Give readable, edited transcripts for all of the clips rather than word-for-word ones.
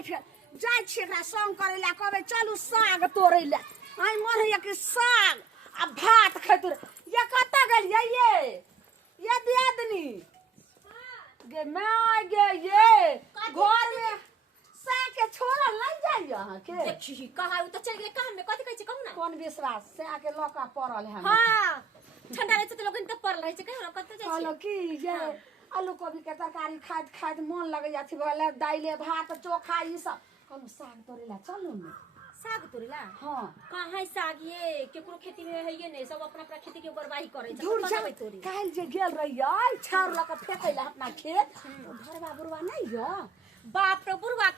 बैठ जाय छी एकरा संग करे ला कहबे चलू साग तोड़े ला आई मन है कि साग आ भात खैतु ये कत्ता गेलिए ये दियादनी गे माय गे ये घर में साग के छोड़ा नहीं जाइए अहाँ के देखी कहा उ त चल गेले काम में कथि कहै छै कहू ना कौन विश्वास साग के लका पड़ल है हां ठंडा रहे त लोगन त पड़ल रहे छै कहियो कत्ते जाइ छै कहलो की जे आलू कोबी के तरकारी खाइत मन लगे जाथि भले दाइले भात चोखा ई सब कहलो साग तोड़े ला चलू ना साग तोड़ेला हां कहाँ साग ये केकरो खेती में है ये नहीं सब अपना अपना खेती के बर्बादी करे छै दूर कतबै तोड़ी काल जे गेल रहियै छाउर लक फेकै ला अपना खेत घरवा बुरवा नहीं य बाप रे बुरवा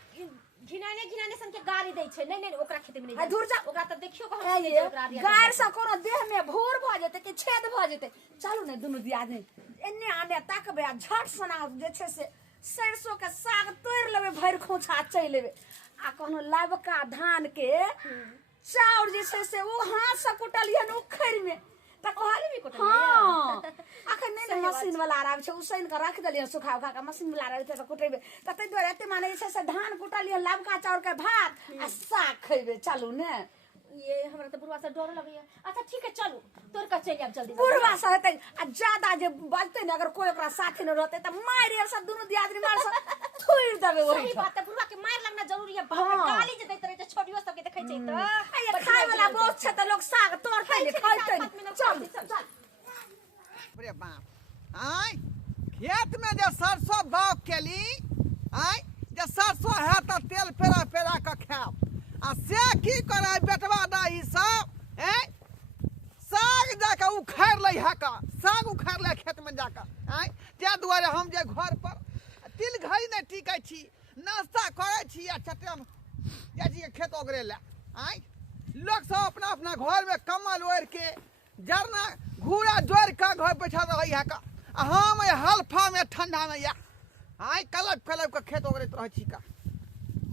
घिनाने सन के गाड़ी दै छै नहीं ओकरा खेती में नहीं दूर जा ओकरा त देखियो कहै गाड़ से कोनो देह में भोर भ जेते कि छेद भ जेते चलू ने दुनु दियादनी एन्ने आने ताकबे आ झट सना जे छै से सरसों के साग तोड़ लेबे भर खोछा चल लेबे आ कोनो लबका धान के चाउर जे छै से वो हाथ से कुटलियन उखड़ में त कहली भी कुटल हां अखन नहीं मशीन वाला आराम छै उसैन के रख देलियन सुखा उखा के मशीन वाला रहते त कुटेबे त तै दुआरे एते माने जे छै से धान कुटलियन लबका चाउर के भात आ साग खइबे चलू ने ये हमरा त बुरवा से डर लगैया अच्छा ठीक है चलू तोर का चल आब जल्दी बुरवा से हेतै आ ज्यादा जे बजतै ने अगर कोई ओकरा साथे न रहतै त मारि सब दुनु दियादनी मार सब थुइर देबे वही सही बात है बुरवा के मार लगना जरूरी है गाली जे दैत रहे छै छोटियो सब के देखै छै त ये खाय वाला बहुत छै त लोग साग तोड़तै ने खइतै चल अरे बाप आय खेत में जे सरसों बाग केली आय जे सरसों है त तेल पेरा पेरा के खाब आ से की करे बेटवा दाई सब साग जाके उखाड़ ले है का साग उखाड़ ले खेत में जाके आय ते दुआरे हम जे घर पर तिल घड़ी नहीं टिकै छी नाश्ता करे छी आ चटम जा जी खेत ओगरे ले आय लोग सब अपना अपना घर में कमल ओढ़ के जरना घूरा जोड़ के घर बैठा रही है का हम हल्फा में ठंडा में या आय कलप कलप के खेत ओगरैत रह छी का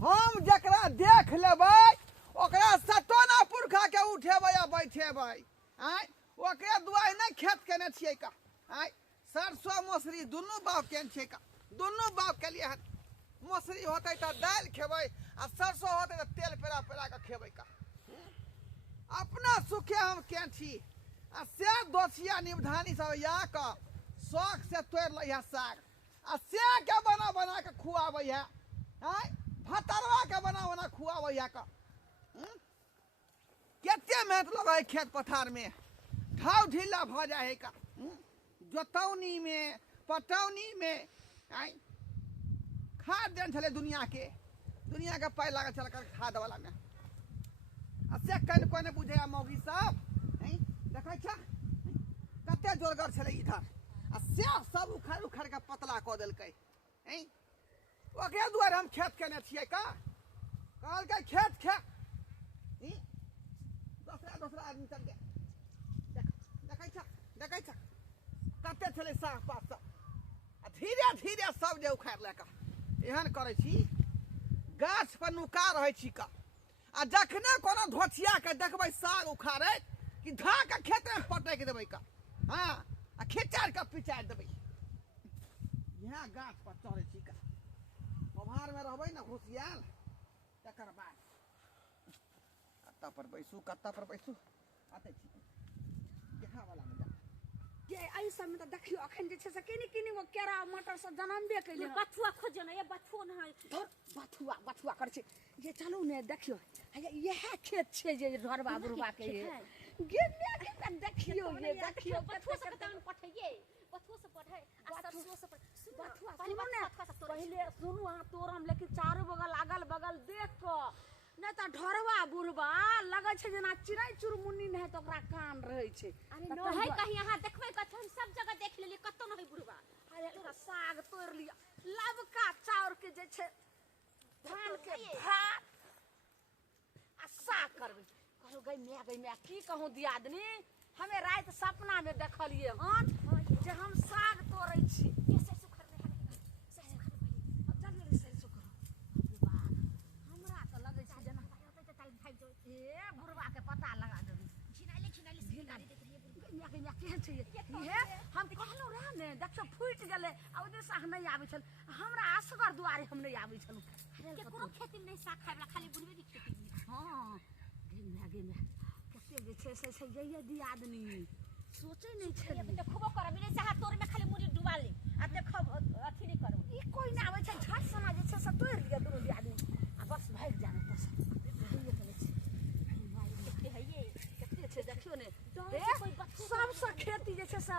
हम जकरा देख लेबै ओकरा सतोना पुरखा के उठेबै आ बैठेबै आय ओकरे दुआरे नहीं खेत केने छियै का आय सरसों मौसरी दुनू बाप केने छियै का दुनू बाप के लिए मौसरी होतै त दालि खेबै आ सरसों होतै त तेल पेरा पेरा के खेबै का अपना सुखे हम केने छी आ से दोसिया निवधानी सब या का शौक से तोड़ लै साग आ से के बना बना के खुआबै है आय भतरवा के बना बना खुआबै है का केते मेहनत लगे है खेत पथार में ढाव ढीला भ जाए है का जोतौनी में पटौनी में आय खाद देन छले दुनिया के पाई लागल छल खाद वाला में आ से कन कोने बुझे मौगी सब देखै छ कते जोरगर छले इधर आ से सब उखाड़ उखाड़ के पतला क देलकै ओकरे दुआरे हम खेत केने छियै का कहलकै खेत खे दूसरा आदमी चल के देखै छ कते छले साग पात सब आ धीरे धीरे सब जे उखाड़ ले का एहन करै छी गाछ पर नुका रहै छी का आ जखने कोनो धोछिया के देखबै साग उखाड़े कि धा के खेत में पटक देबै का हां आ खिचाड़ के पिचाड़ देबै यहाँ गाछ पर चढ़ै छी का पभार में रहबै ना घुसियाल तकर बाद कत्ता पर बैसू आते छी देखा वाला में जा ये आई सब में त देखियो अखन जे छै से किनी गो केरा मटर सब जन्मबे कैले बथुआ खोजन ये बथुआ न है बथुआ कर छै ये चलू ने देखियो यह खेत छै जे घरबा बुरबा के गे ने देखियो बथुआ सब त पठैये बथुआ से पढ़े आ सरसों से बथुआ सुनो ने पहले सुनू हां तोरम लेकिन चारों बगल अगल बगल देख क नहीं त ढरवा बुरबा लगे छै जेना चिड़ै चुरमुन्नी नहीं त ओकरा कान रहै छै अरे न है कहीं यहां देखबै कत हम सब जगह देख लेली कत्तो न है बुरबा अरे तोरा साग तोड़ लिया लबका चाउर के जे छै धान के भात आ साग करबै कहलो गई मैं की कहूं दियादनी हमें रात सपना में देखलिए हन जे हम साग तोड़ै छी कैसे सुखर में जल्दी से सुखर हमरा त लगे छै जना ए बुरबा के पता लगा देबी छिनाले गाड़ी देख रही है केहन छै ये हम कहलो रह ने देखो फुट गेले आ ओजे साग नहीं आबै छल हमरा असगर दुआरे हम नहीं आबै छलु केकरो खेती में नहीं साग खाए वाला खाली बुढ़वे की खेती में हां गेना कते जे छै से जइए दी आदमी सोचे नहीं छै ये तो खूब कर मिले चाहे तोर में खाली मुड़ी डुबा ले आ देख अथी नहीं करो ई कोई ना आबै छै झट सना जे छै से तोड़ लिया दुनु दी आदमी आ बस भाग जाने तो सब है ये कते छै देखियो ने डर से कोई बच्चे सबसे खेती जे छै से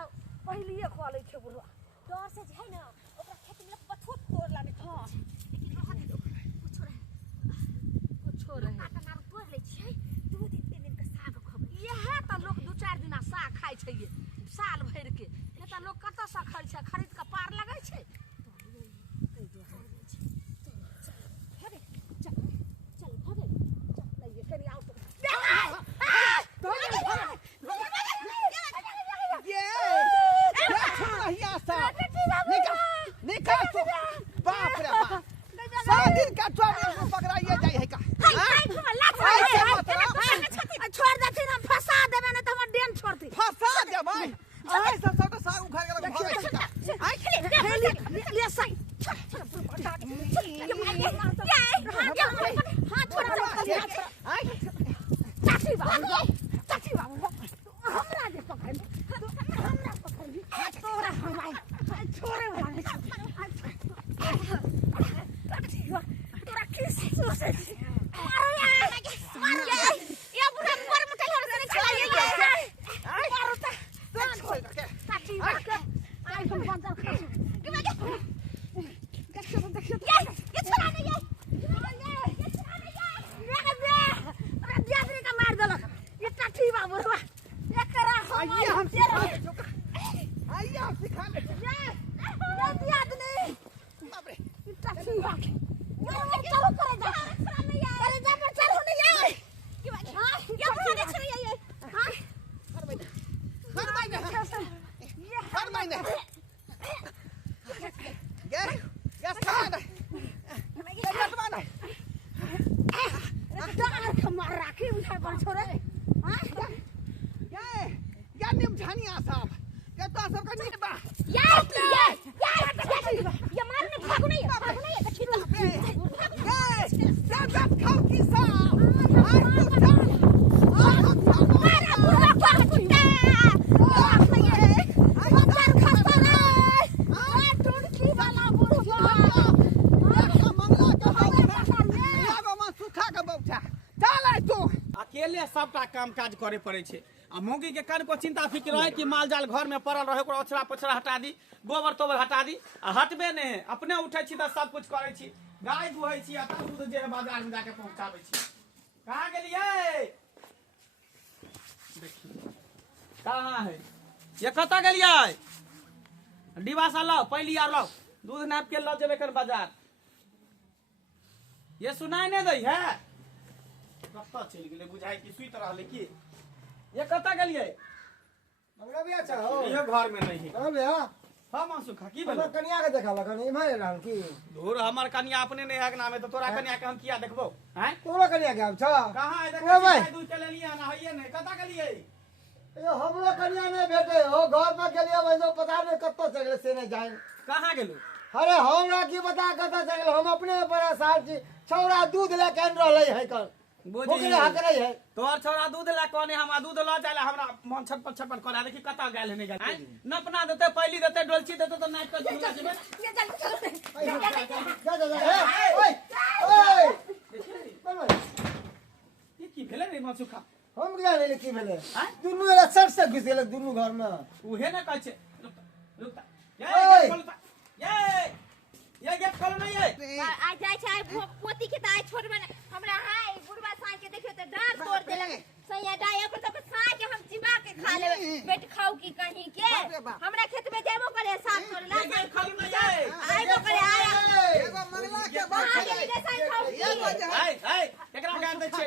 पहलिए खा लै छै बुढ़वा डर से है ना ओकरा खेती में पथुत तोड़ लाने हां लेकिन रह दे कुछ रहे काटा नार तोड़ ले छै 2 दिन 3 दिन का साग खबै यह त लोग 2-4 दिन साग खाइ छै ये साल भर के नहीं त लोग कत से खाइ छै खरीद के पार लगै छै निकाल तो बाप रे बाप 7 दिन का चोरी को पकड़ाइए जाए है का छोड़ देती ना फंसा देबे ना त हमर डेन छोड़ती फंसा दे भाई आई सब सब साग उखाड़ के भाग आई ले सही हां छोड़ आई चाची बाबू हमरा दे पकड़ हमरा पकड़ तोरा हम आई छोड़े वाला तोरा किस सोचे मारो ये बुढ़ा पर मुठे हर से चलाइए मारो ता चाची बाबू आई हम बंदर खा के बाजे देखियो ये छोरा नहीं ये छोरा नहीं ये का मार देलक ये चाची बाबू रे एकरा आइए हम आइए हम सिखा ले ये दियाद नहीं बाप रे चाची बाबू ये चलो करे जा करे जा पर चलो नहीं ये ये बुढ़ा नहीं छोड़ ये हां हर महीने गैस खाना गैस खाना डाल खमार राखी उठा पर छोड़े हां या निम झानिया साहब ये तो सब का नीट बा ये मारने भागो नहीं है छिलो ये खाओ की साहब आज तो चल हम मारा बुढ़ा पर कुत्ता अकेले सबटा काम काज करे पड़े छे आ मौगी के कान को चिंता फिक्र रहे कि माल जाल घर में पड़ल रहे ओकरा ओछरा पोछरा हटा दी गोबर तोबर हटा दी आ हटबे नहीं अपने उठे छी त सब कुछ करे छी गाय दुहै छी आ दूध जे बाजार में जाके पहुंचाबै छी कहां गेलिए देखिए कहां है ये कत गेलिए डिबा सा लाओ पहली आ लाओ दूध नाप के लो जेबे कर बाजार ये सुनाई नहीं दई है कत्ता चल गेले बुझाई कि सुइत रहले की ये कत्ता गेलिए हमरा बिया चाहो ये घर में नहीं है हां बिया हां मासुखा की हमरा भेल कन्या के देखाला कनी इमहर रहन की दूर हमर कन्या अपने नहीं है के नाम है तो तोरा कन्या के हम किया देखबो हैं तोरा कन्या के आब छ कहां है ओ देख भाई। दूध के लेलिए ना हइए नहीं कत्ता गेलिए ए हमरो कन्या नहीं भेटे हो घर में गेलिए वैसे पता नहीं कत्तो चले से नहीं जाए कहां गेलु अरे हमरा की बता कत्तो चले हम अपने परेशान छी छौरा दूध लेके आन रहले है कल बुझी ओकरे हक नहीं है तोर छोरा दूध ला कोने हम दूध ला जाले हमरा मन छटपट छटपट करे देखी कत्ता गेल नहीं गेल हैं नपना देते पहली देते डोलची देते तो नाक के दूध जेबे ये चल चलो जा ओए ओए ये की भेले रे मासुखा हम क्या नहीं की भेले हैं दुनु एला सर से घुस गेल दुनु घर में उहे ना कहै छे रुकता ओए। ये गेट खोल नहीं है आ जाय छै पोती के दाई छोड़बे हमरा हाय बुढ़वा साई के देखियो त डार तोड़ देलक सैया डाय ओकर तो साई के हम चिबा के खा लेबे पेट खाऊ की कहीं के हमरा खेत में जेबो करे साथ छोड़ ला ये गेट खोल नहीं है आइबो करे आया एगो मंगला के बात आगे के साई खाऊ की एकरा गान दे छै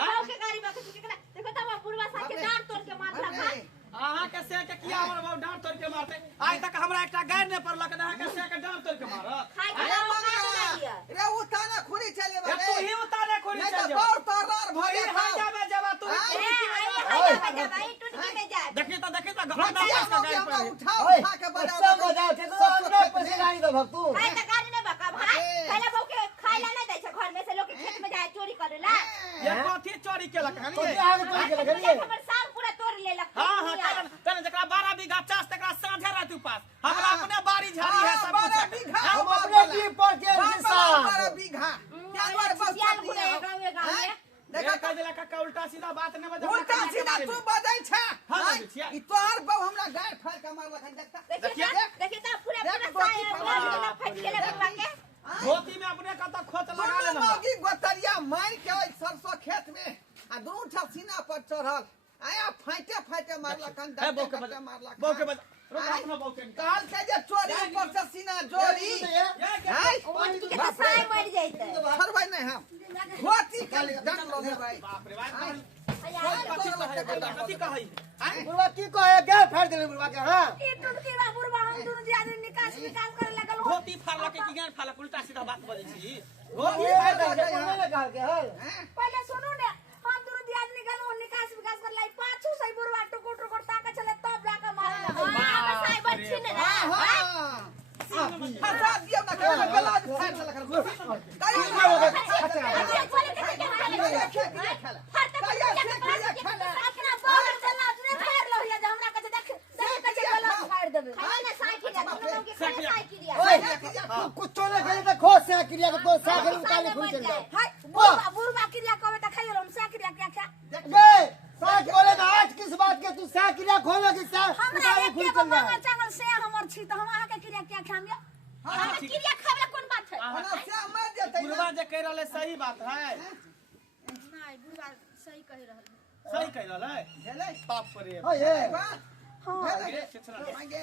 खाऊ के गाड़ी में केकरा देखो त बुढ़वा साई के डार तोड़ के मारला अहाँ के से के किया हमर बाबू डांट तोड़ के मारते आज तक हमरा एकटा गाय ने पड़लक अहाँ के से के डांट तोड़ के मार खाई के दिया रे वो ताना खुरी चले या तू ही उतारे खोली नहीं चल तो जा बहुत तरार भई भगे हां जाबे जब तू टूट के में जा देखी तो बच्चिया घबरा लोग का हमरा गाय उठा ओए उठा के सब बजाओ के सब भग तू खाए त गाड़ी ने बका भाई पहले बहू के खाए ला नहीं दै छै घर में से लोग के खेत में जाए चोरी करे ला ये कथी चोरी केलक हन तो ये क्या आगे चोरी के लगे हमर साग पूरा तोड़ लेलक हां हां तने जकरा 12 बीघा चास तकरा साझे रहती पास हमरा अपने बाड़ी झाड़ी है सब कुछ हम अपने दी पर के साथ 12 बीघा जानवर बस सियाल घुरे गांव में देखा कह देला का उल्टा सीधा बात न बजा उल्टा सीधा तू बजै छ हाँ, बजै छियै। ई तोहर बहु हमरा गाड़ फाड़ के मारलक हन देखता देखिए त पूरा साग फट गेले बका के धोती में अपने कत खोच लगा दुनू लेना मौगी गोतरिया मार के ओइ सरसों खेत में आ दुनू ठा सीना पर चढ़ल आया फाटे मारलक हन है बौके बजा मारलक बौके बजा रुक अपना बौके काल के जे चोरी ऊपर से सीना जोरी हाय के साय मर जाइते छरबै नहीं हम धोती काल डंड लो दे भाई बाप रे बाप कथी कहै बुढ़वा की कहे गे फाड़ देले बुढ़वा के हां ई टुटकी बा बुढ़वा हम दुनु दियादी निकास विकास करे लगल हो धोती फाड़ला के की ज्ञान फाड़ला उल्टा सीधा बात बजै छी धोती फाड़ देले बुढ़वा कह के हल पहले सुनू ने हम दुनु दियादी निकाल निकास विकास कर लाई पाछू से बुढ़वा टुकुर टुकुर ताके चले तब जाके मारे लगल हां साय बच छिन ना फसा दियो ना के गलाज फाड़ देलक कुछ ना करे तो खो से क्रिया को तो सागर निकाल खुल चल जाए हाय बुढ़वा बुढ़वा क्रिया कहबे त खाइयो हम से क्रिया क्या बे साग बोले ना आज किस बात के तू सा क्रिया खोलो कि सा हमरा निकाल एक खुल के चल बाबा जाए चावल से हमर छी त हम आहा के क्रिया क्या खामियो हमरा क्रिया खावे कोन बात है ओना से मर जेतै बुढ़वा जे कह रहले सही बात है नहीं बुढ़वा सही कह रहल सही कह रहले हेले बाप रे हां ये हां रे किछना मांगे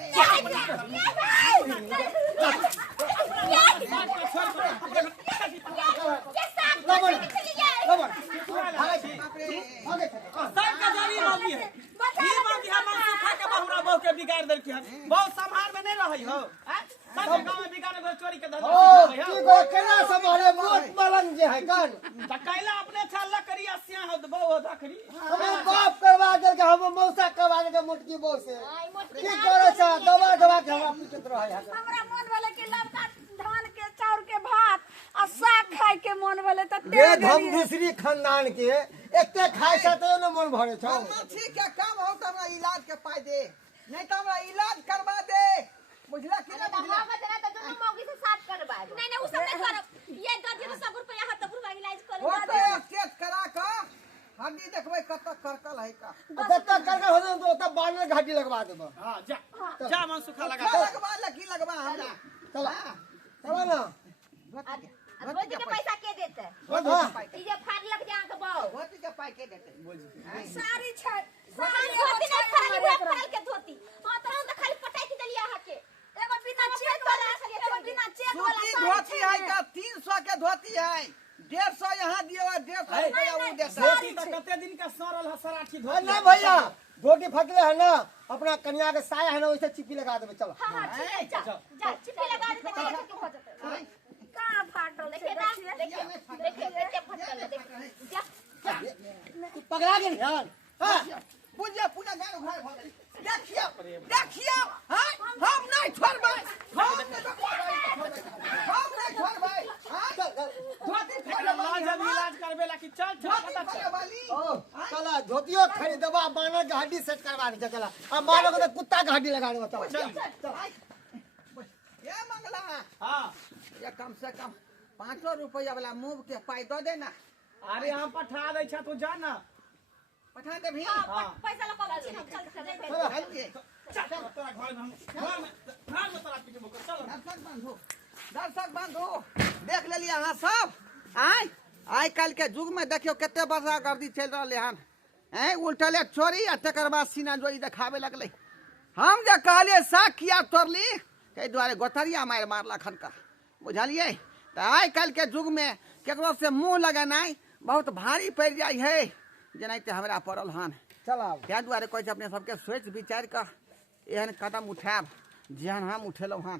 बिगाड़ देलकी हन बहुत संभाल में नहीं रही हो सब गांव में बिगाड़ के चोरी के धंधा ओ की को केना संभाले मोट पलंग जे है कन त कैला अपने छल्ला करी असिया हो बहु धखरी हमें बाप करवा दे के हम मौसा करवा दे के मोटकी बो से की करे छ दबा के हमरा पीटत रहे है हमरा मन वाले के लबका धान के चाउर के भात आ साग खाए के मन वाले त ये हम दूसरी खानदान के एते खाइ छ त न मन भरे छ मछली के काम हो त हमरा इलाज के पाई दे नहीं त हमरा इलाज करवा दे बुझला कि ना बुझला तो दोनों मौगी से साथ करवा दो नहीं नहीं उ सब नहीं करब ये दर्जी तो 100 रुपया हाथ बुढ़वा इलाज वो करवा तो दे स्टेट करा का हड्डी देखबै कत करकल है का जत्ता करके हो तो तब बानर घाटी लगवा देबो हां जा मन सुखा लगा क्या लगवा लकी लगवा हमरा चला चला ना रोटी के पैसा के देते हां ई जे फाड़ लग जा के बाऊ धोती के पाई के देते बोल सारी छै सारी धोती नहीं फाड़ हुआ फाड़ के धोती हां तो हम तो खाली पटाई के दलिया हाके एगो बिना चेक वाला एगो बिना चेक वाला सूती धोती है का 300 के धोती है 150 यहाँ दियो 150 रुपया उ देता धोती त कते दिन का सड़ल है सराठी धोती ना भैया धोती फटले है ना अपना कन्या के साया है ना वैसे चिपी लगा देबे चलो हां ठीक है जा चिपी लगा दे तो ठीक हो जाता है कहां फाटल देखिए ना देखिए फटल देखिए जा तू पगला गेल यार हां पूजा पूजा गाड़ घर हो गई देखिए हां हम नहीं छोड़बै हम नहीं छोड़बै हां धोती एकरा लाज इलाज करबे ला कि चल धोती पता करे वाली ओ चला धोतियो खरीदबा बानर के हड्डी सेट करवा दे चला अब मारो को तो कुत्ता के हड्डी लगा देबो चल ये मंगला हां ये कम से कम 500 रुपया वाला मूव के पाई दो देना अरे हम पठा दै छ तू जा ना पठा दे भी हां पैसा लगा के हम चल चल चलिए चल तोरा घर में तोरा पीछे मुकर चल दर्शक बंधु देख लेलिए अहाँ सब आइ काल्हि के युग में देखियो कते बड़ा गर्दी चल रहले हन उल्टले चोरी आ तकर बाद सीना जोरी देखावे लगले हम जे कहलिए साग किया तोड़ली ताहि दुआरे गोतरिया मारि मारलक हन का बुझलिए तो आइ काल्हि के युग में केकरो से मुंह लगेनाइ बहुत भारी पड़ जाइ है जेनाहिते हमरा पड़ल हन चला ताहि दुआरे कहै छै अपने सबके सोच विचार कऽ एहन कदम उठायब जेहन हम उठेलहुँ हन